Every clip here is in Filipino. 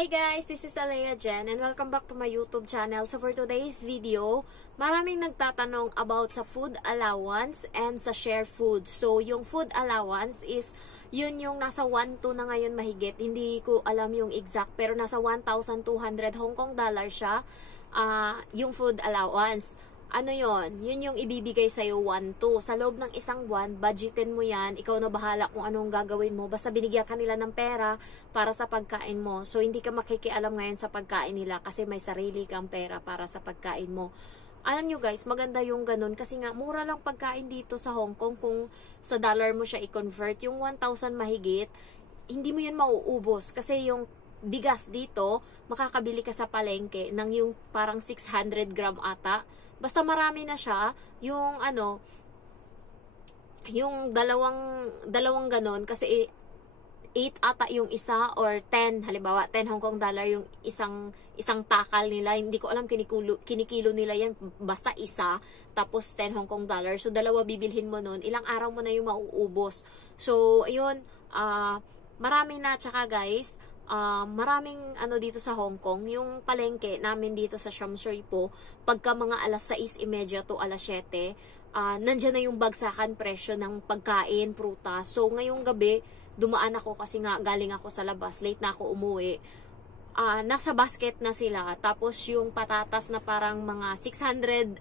Hi guys, this is Alea Jen and welcome back to my YouTube channel. So for today's video, maraming nagtatanong about sa food allowance and sa share food. So yung food allowance is yun yung nasa 1.2 na ngayon mahigit. Hindi ko alam yung exact pero nasa 1,200 Hong Kong dollar siya yung food allowance. Ano yon? Yun yung ibibigay sa'yo 1.2. Sa loob ng isang buwan, budgetin mo yan. Ikaw na bahala kung anong gagawin mo. Basta binigyan ka nila ng pera para sa pagkain mo. So, hindi ka makikialam ngayon sa pagkain nila kasi may sarili kang pera para sa pagkain mo. Alam nyo guys, maganda yung ganun kasi nga mura lang pagkain dito sa Hong Kong. Kung sa dollar mo siya i-convert, yung 1,000 mahigit, hindi mo yan mauubos kasi yung bigas dito, makakabili ka sa palengke ng yung parang 600 gram ata. Basta marami na siya, yung ano, yung dalawang ganon, kasi 8 ata yung isa or 10, halimbawa 10 Hong Kong dollar yung isang takal nila. Hindi ko alam kinikilo nila yan, basta isa, tapos 10 Hong Kong dollar. So dalawa bibilhin mo nun, ilang araw mo na yung mauubos. So ayun, marami na, tsaka guys, maraming ano dito sa Hong Kong, yung palengke namin dito sa Sham Shui Po, pagka mga alas 6:30 to alas 7, nandyan na yung bagsakan presyo ng pagkain, prutas. So ngayong gabi, dumaan ako kasi nga galing ako sa labas, late na ako umuwi. Nasa basket na sila, tapos yung patatas na parang mga 600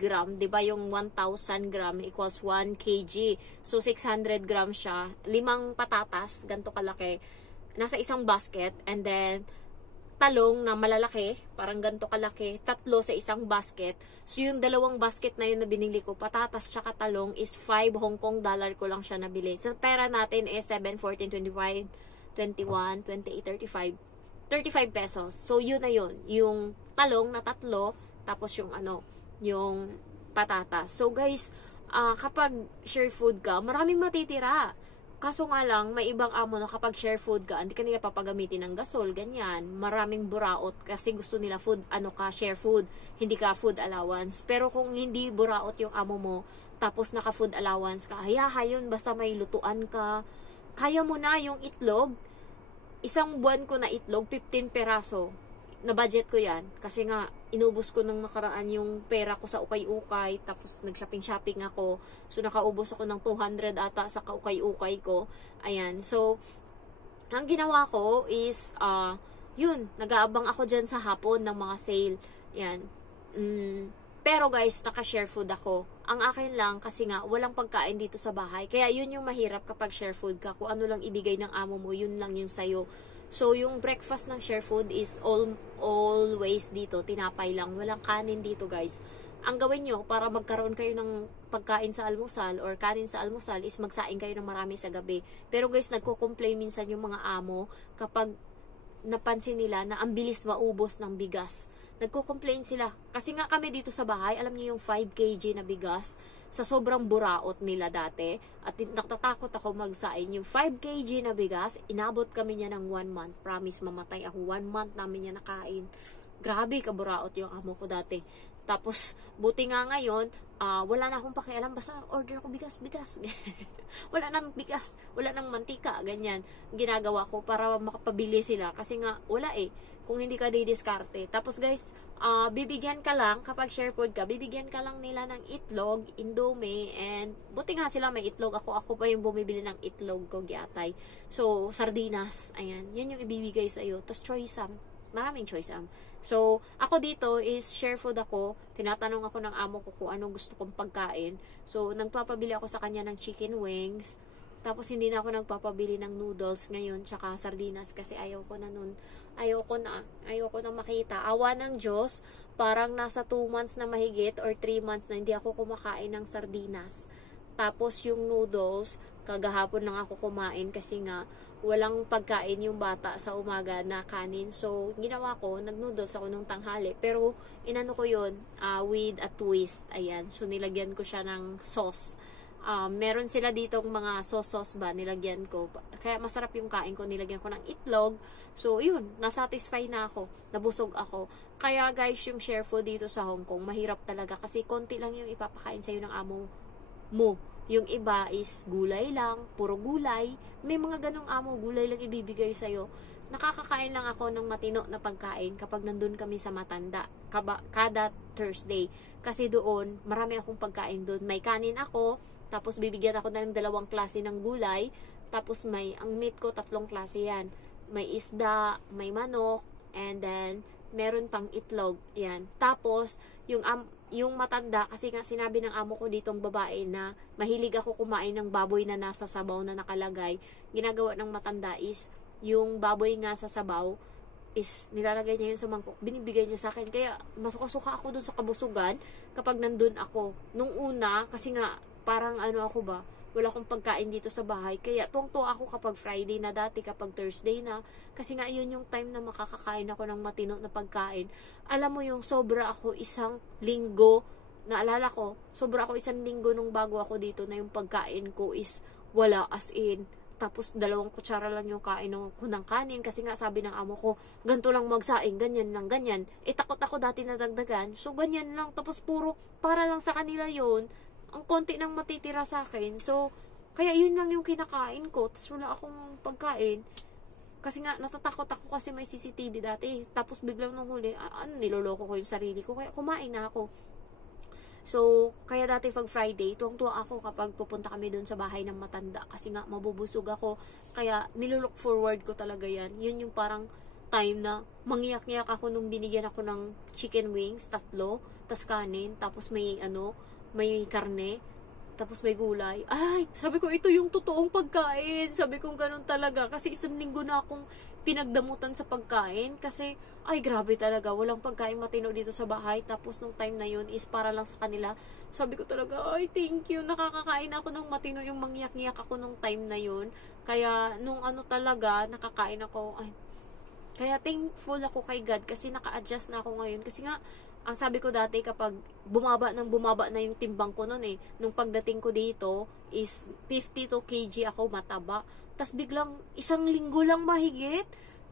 gram, 'di ba? Yung 1,000 gram equals 1 kg. So 600 gram siya, 5 patatas, ganto kalaki, nasa isang basket, and then talong na malalaki, parang ganto kalaki, 3 sa isang basket. So yung dalawang basket na yun na binili ko, patatas tsaka talong, is 5 Hong Kong dollar ko lang siya nabili. Sa pera natin is 7, 14, 25, 21, 28, 35 pesos. So yun na yun, yung talong na 3, tapos yung yung patatas. So guys, kapag share food ka, maraming matitira. Kaso nga lang, may ibang amo na kapag share food ka, hindi ka nila papagamitin ng gasol, ganyan. Maraming buraot kasi gusto nila food, share food, hindi ka food allowance. Pero kung hindi buraot yung amo mo, tapos naka food allowance ka, yun, basta may lutuan ka. Kaya mo na yung itlog, isang buwan ko na itlog, 15 peraso. Na budget ko yan. Kasi nga, inubos ko nung nakaraan yung pera ko sa ukay-ukay. Tapos, nag-shopping ako. So, nakaubos ako ng 200 ata sa ukay-ukay ko. Ayan. So, ang ginawa ko is, yun, nag-aabang ako dyan sa hapon ng mga sale. Ayan. Pero guys, naka-share food ako. Ang akin lang, kasi nga, walang pagkain dito sa bahay. Kaya yun yung mahirap kapag share food ka. Kung ano lang ibigay ng amo mo, yun lang yung sayo. So, yung breakfast ng share food is always dito, tinapay lang. Walang kanin dito, guys. Ang gawin nyo, para magkaroon kayo ng pagkain sa almusal or kanin sa almusal, is magsaing kayo ng marami sa gabi. Pero guys, nagko-complain minsan yung mga amo kapag napansin nila na ang bilis maubos ng bigas. Nagko-complain sila. Kasi nga kami dito sa bahay, alam niyo yung 5 kg na bigas, sa sobrang buraot nila dati, at natatakot ako magsaing. Yung 5 kg na bigas, inabot kami niya ng 1 month. Promise, mamatay ako. 1 month namin niya nakain. Grabe, kaburaot yung amo ko dati. Tapos, buti nga ngayon, wala na akong pakialam, basta order ako bigas. Wala nang bigas, wala nang mantika, ganyan. Ginagawa ko para makapabili sila. Kasi nga, wala kung hindi ka didiskarte. Tapos guys, bibigyan ka lang, kapag share food ka, bibigyan ka lang nila ng itlog, indomie, and buti nga sila may itlog. Ako pa yung bumibili ng itlog ko, gyatay. So, sardinas, ayan. Yan yung ibibigay sa'yo. Tapos choice-am. Maraming choice-am. So, ako dito is share food ako. Tinatanong ako ng amo ko kung ano gusto kong pagkain. So, nagpapabili ako sa kanya ng chicken wings. Tapos, hindi na ako nagpapabili ng noodles ngayon, tsaka sardinas, kasi ayaw ko na nun. Ayoko na makita. Awa ng Diyos, parang nasa 2 months na mahigit or 3 months na hindi ako kumakain ng sardinas. Tapos yung noodles, kagahapon lang ako kumain kasi nga walang pagkain yung bata sa umaga na kanin. So, ginawa ko, nag-noodles ako nung tanghali. Pero, inano ko yun, with a twist. Ayan. So, nilagyan ko siya ng sauce. Meron sila ditong mga sauce ba, nilagyan ko. Kaya masarap yung kain ko, nilagyan ko ng itlog. So, yun, nasatisfy na ako, nabusog ako. Kaya guys, yung share food dito sa Hong Kong, mahirap talaga kasi konti lang yung ipapakain sa'yo ng amo mo. Yung iba is gulay lang, puro gulay. May mga ganong amo, gulay lang ibibigay sa'yo. nakakakain lang ako ng matino na pagkain kapag nandun kami sa Matanda. Kada Thursday. Kasi doon, marami akong pagkain doon. May kanin ako, tapos bibigyan ako ng 2 klase ng gulay, tapos ang meat ko 3 klase yan. May isda, may manok, and then meron pang itlog. Yan. Tapos, yung Matanda, kasi nga sinabi ng amo ko ditong babae na mahilig ako kumain ng baboy na nasa sabaw na nakalagay. Ginagawa ng Matanda is, yung baboy nga sa sabaw is nilalagay niya yun sa mangkok, binibigay niya sa akin. Kaya masuka-suka ako dun sa kabusugan kapag nandun ako. Nung una, kasi nga parang ako ba, wala akong pagkain dito sa bahay. Kaya tuwang-tuwa ako kapag Friday na, dati kapag Thursday na. Kasi nga yun yung time na makakakain ako ng matino na pagkain. Alam mo yung sobra ako 1 linggo, naalala ko, sobra ako 1 linggo nung bago ako dito na yung pagkain ko is wala, as in. Tapos 2 kutsara lang yung kain ko ng kanin. Kasi nga sabi ng amo ko, ganito lang magsaing, ganyan lang, ganyan. Takot ako dati na dagdagan. So ganyan lang, tapos puro para lang sa kanila yun. Ang konti nang matitira sa akin. So, kaya yun lang yung kinakain ko. Tapos wala akong pagkain. Kasi nga, natatakot ako kasi may CCTV dati. Tapos biglang nung huli, niloloko ko yung sarili ko. Kaya kumain na ako. So, kaya dati pag Friday, tuwang-tuwa ako kapag pupunta kami doon sa bahay ng Matanda. Kasi nga, mabubusog ako. Kaya, nilook forward ko talaga yan. Yun yung parang time na mangiyak-ngiyak ako nung binigyan ako ng chicken wings, 3, tas kanin, tapos may karne, tapos may gulay. Ay, sabi ko, ito yung totoong pagkain. Sabi ko, ganun talaga. Kasi 1 linggo na akong pinagdamutan sa pagkain. Kasi, ay, grabe talaga. Walang pagkain matino dito sa bahay. Tapos, nung time na yun is para lang sa kanila. Sabi ko talaga, ay, thank you. Nakakakain ako ng matino. Yung mangyak-ngyak ako nung time na yun. Kaya, nung talaga, nakakain ako. Ay, kaya thankful ako kay God kasi naka-adjust na ako ngayon. Kasi nga, ang sabi ko dati kapag bumaba na yung timbang ko noon nung pagdating ko dito is 52 kg ako, mataba. Tas biglang 1 linggo lang mahigit.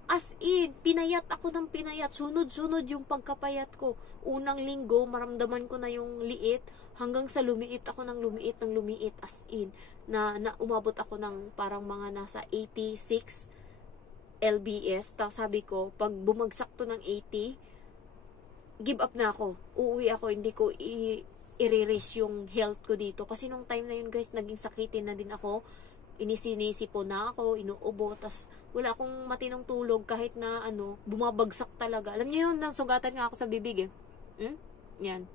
As in, pinayat ako ng pinayat. Sunod-sunod yung pagkapayat ko. Unang linggo, maramdaman ko na yung liit. Hanggang sa lumiit ako ng lumiit. As in, na umabot ako ng parang mga nasa 86 lbs. Tapos sabi ko, pag bumagsak to ng 80, give up na ako. Uuwi ako, hindi ko i-risk yung health ko dito. Kasi nung time na yun guys, naging sakitin na din ako. Inisinisipo na ako, inuubo, tas wala akong matinong tulog kahit na bumabagsak talaga. Alam niyo yun, nasugatan nga ako sa bibig Yan.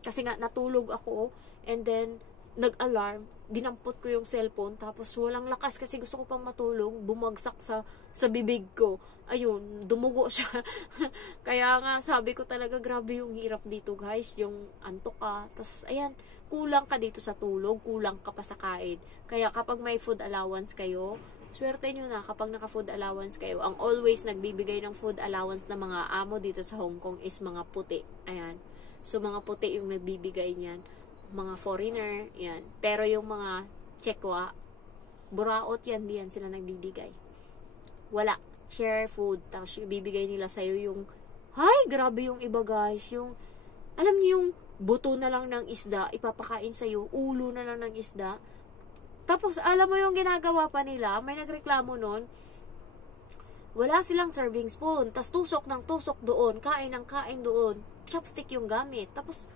Kasi nga, natulog ako, and then, nag-alarm, dinampot ko yung cellphone, tapos walang lakas kasi gusto ko pang matulog, bumagsak sa bibig ko. Ayun, dumugo siya. Kaya nga, sabi ko talaga, grabe yung hirap dito guys, yung antok ka, tas ayan, kulang ka dito sa tulog, kulang ka pa sa kain. Kaya kapag may food allowance kayo, swerte nyo na kapag naka-food allowance kayo. Ang always nagbibigay ng food allowance na mga amo dito sa Hong Kong is mga puti. Ayan. So, mga puti yung nagbibigay niyan. Mga foreigner, yan. Pero yung mga Chekwa, buraot yan, diyan sila nagbibigay. Wala. Share food. Tapos bibigay nila sa'yo yung, hay, grabe yung iba guys. Yung, alam niyo yung buto na lang ng isda, ipapakain sa'yo, ulo na lang ng isda. Tapos, alam mo yung ginagawa pa nila, may nagreklamo nun, wala silang serving spoon, tas tusok ng tusok doon, kain ng kain doon, chopstick yung gamit. Tapos,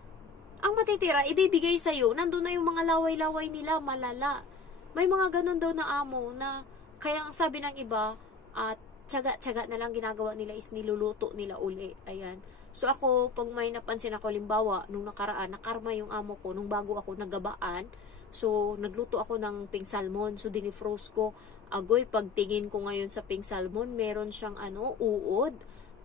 ang matitira, ibibigay sa'yo, nandun na yung mga laway-laway nila, malala. May mga ganun daw na amo na, kaya ang sabi ng iba, at tiyaga-tiyaga na lang ginagawa nila is niluluto nila uli. Ayan. So ako, pag may napansin ako, limbawa, nung nakaraan, nakarma yung amo ko, nung bago ako nagabaan, so nagluto ako ng pink salmon, so dinifroze ko. Agoy, pagtingin ko ngayon sa pink salmon, meron siyang uod.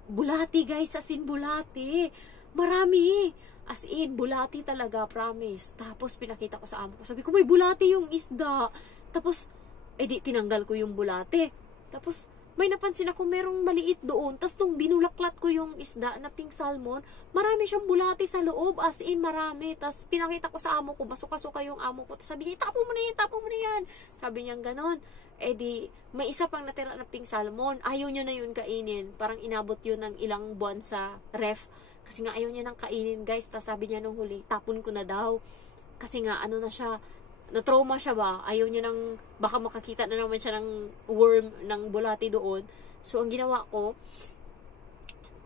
Bulati guys, as in bulati. Marami. As in, bulati talaga, promise. Tapos pinakita ko sa amo ko, sabi ko, may bulati yung isda. Tapos, di tinanggal ko yung bulati. Tapos, may napansin ako merong maliit doon. Tapos nung binulaklat ko yung isda na pink salmon, marami siyang bulati sa loob. As in, marami. Tapos pinakita ko sa amo ko, masuka-suka yung amo ko. Tapos sabi niya, tapo mo na yan, tapo mo na yan. Sabi niya ganon. Di, may isa pang natira na pink salmon. Ayaw niya na yun kainin. Parang inabot yun ng ilang buwan sa ref. Kasi nga ayaw niya nang kainin guys. Tapos sabi niya nung huli, tapon ko na daw. Kasi nga na siya, na-trauma siya ba? Ayaw niya nang, baka makakita na naman siya ng worm, ng bulati doon. So, ang ginawa ko,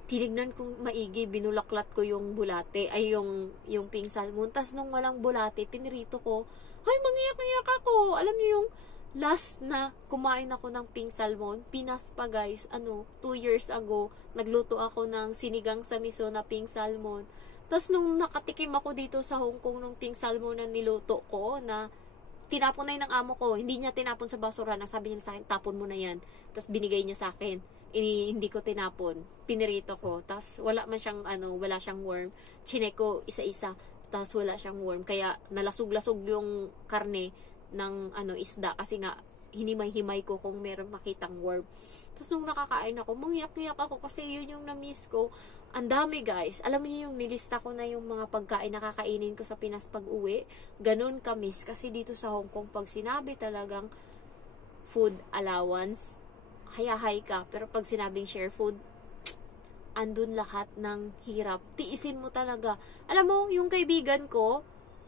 tinignan kong maigi, binulaklat ko yung bulate, ay yung pink salmon. Tas nung walang bulate, pinirito ko. Ay, mangiyak-iyak ako. Alam niyo yung last na kumain ako ng pink salmon, Pinas pa guys, 2 years ago, nagluto ako ng sinigang sa miso na pink salmon. Tas nung nakatikim ako dito sa Hong Kong ng pink salmon na niluto ko, na tinapon na yun ng amo ko, hindi niya tinapon sa basura, sabi niya sa akin, tapon mo na yan. Tas binigay niya sa akin. Hindi ko tinapon, pinirito ko, tas wala man siyang wala siyang worm. Chinek ko isa-isa, tas wala siyang worm, kaya nalasog-lasog yung karne ng isda, kasi nga hinimay-himay ko kung meron makitang worm. Tas nung nakakain ako, mangyak-ngyak ako kasi yun yung na-miss ko. Ang dami guys, alam niyo yung nilista ko na yung mga pagkain na kakainin ko sa Pinas pag uwi, ganun ka-miss, kasi dito sa Hong Kong pag sinabi talagang food allowance, hayahay ka. Pero pag sinabing share food, andun lahat ng hirap. Tiisin mo talaga. Alam mo, yung kaibigan ko,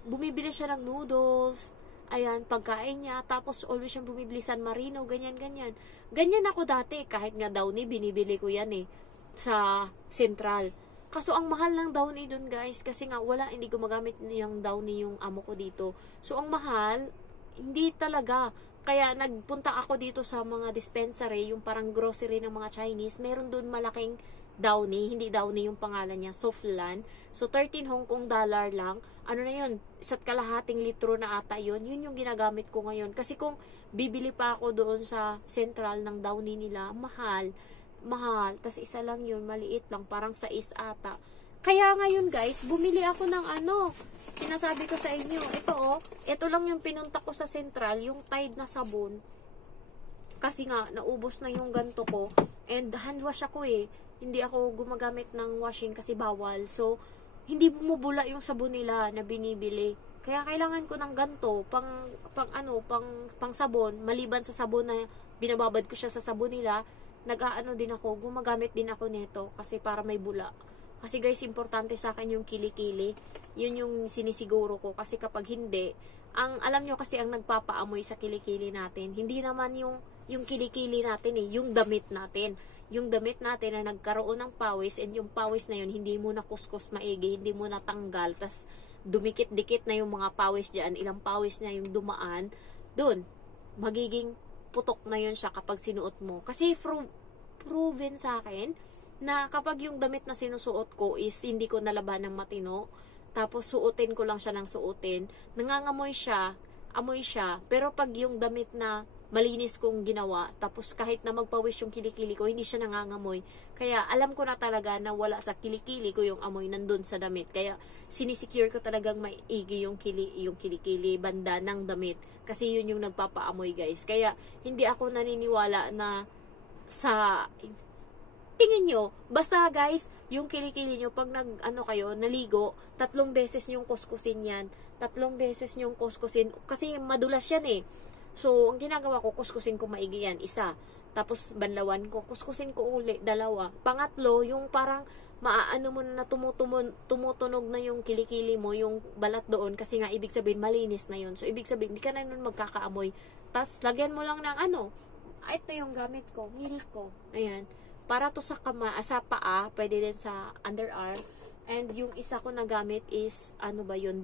bumibili siya ng noodles, ayan, pagkain niya, tapos always siyang bumibili San Marino, ganyan-ganyan. Ganyan ako dati, kahit nga Downy, binibili ko yan sa Central. Kaso ang mahal ng Downy dun guys, kasi nga hindi gumagamit yung Downy yung amo ko dito. So ang mahal, hindi talaga. Kaya nagpunta ako dito sa mga dispensary, yung parang grocery ng mga Chinese, meron doon malaking Downy, hindi Downy yung pangalan niya, Softland. So 13 Hong Kong dollar lang. Ano na yun? 1.5 litro na ata yun. Yun yung ginagamit ko ngayon. Kasi kung bibili pa ako doon sa Central ng Downy nila, mahal. Tas isa lang yun, maliit lang, parang 6 ata. Kaya ngayon guys, bumili ako ng sinasabi ko sa inyo, ito lang yung pinunta ko sa Central, yung Tide na sabon. Kasi nga, naubos na yung ganto ko, and hand wash ako hindi ako gumagamit ng washing kasi bawal. So, hindi bumubula yung sabon nila na binibili. Kaya kailangan ko ng ganto, pang sabon, maliban sa sabon na binababad ko siya sa sabon nila, din ako, gumagamit din ako nito kasi para may bula. Kasi guys, importante sa akin yung kilikili. Yun yung sinisiguro ko. Kasi kapag hindi, alam nyo kasi ang nagpapaamoy sa kilikili natin, hindi naman yung kilikili natin yung damit natin. Yung damit natin na nagkaroon ng pawis, and yung pawis na yun, hindi mo na kuskus maigi, hindi mo na tanggal, tas dumikit-dikit na yung mga pawis dyan, ilang pawis na yung dumaan, dun, magiging putok na yun siya kapag sinuot mo. Kasi proven sa akin, na kapag yung damit na sinusuot ko is hindi ko nalaban ng matino, tapos suotin ko lang siya ng suotin, nangangamoy siya, amoy siya, pero pag yung damit na malinis kong ginawa, tapos kahit na magpawis yung kilikili ko, hindi siya nangangamoy. Kaya alam ko na talaga na wala sa kilikili ko yung amoy nandun sa damit. Kaya sinisecure ko talagang maigi yung kilikili banda ng damit. Kasi yun yung nagpapaamoy guys. Kaya hindi ako naniniwala na tingin nyo, basta guys, yung kilikili nyo, pag naligo, 3 beses yung kuskusin yan. 3 beses yung kuskusin. Kasi madulas yan So, ang ginagawa ko, kuskusin ko maigi yan, 1. Tapos, banlawan ko, kuskusin ko uli, 2. Pangatlo, yung parang maaano mo na tumutunog na yung kilikili mo, yung balat doon, kasi nga, ibig sabihin, malinis na yun. So, ibig sabihin, hindi ka na nun magkakaamoy. Tapos, lagyan mo lang ng ito yung gamit ko, milk ko. Ayan. Para to sa sa paa, pwede din sa underarm. And yung isa ko na gamit is,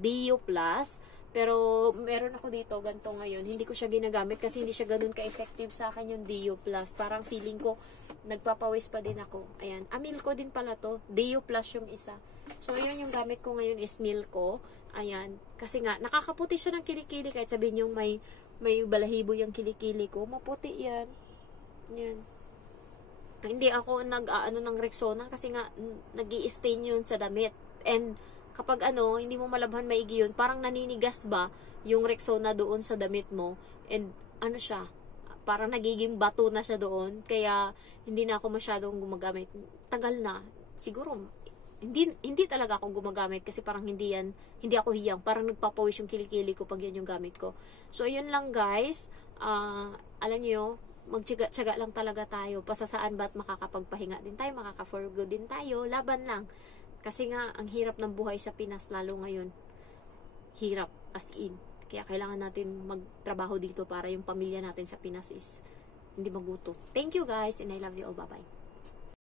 Dio Plus. Pero, meron ako dito, ganito ngayon. Hindi ko siya ginagamit kasi hindi siya ganun ka-effective sa akin yung Dio Plus. Parang feeling ko, nagpapawis pa din ako. Ayan. Milko din pala to. Dio Plus yung isa. So, yun yung gamit ko ngayon is Milko. Ayan. Kasi nga, nakakaputi siya ng kilikili. Kahit sabihin yung may balahibo yung kilikili ko. Maputi yan. Yan. Hindi ako ng Rexona kasi nga nag-i-stain yun sa damit. And kapag hindi mo malabhan maigi yun, parang naninigas ba yung Rexona doon sa damit mo. And siya, parang nagiging bato na siya doon. Kaya hindi na ako masyadong gumagamit. Tagal na. Siguro, hindi talaga ako gumagamit kasi parang hindi ako hiyang. Parang nagpapawis yung kilikili ko pag yan yung gamit ko. So, ayun lang guys. Alam niyo, magtiyaga lang talaga tayo. Pasasaan ba't makakapagpahinga din tayo, makaka-forgo din tayo, laban lang. Kasi nga, ang hirap ng buhay sa Pinas, lalo ngayon. Hirap, as in. Kaya kailangan natin magtrabaho dito para yung pamilya natin sa Pinas is hindi magutom. Thank you guys and I love you all. Bye-bye.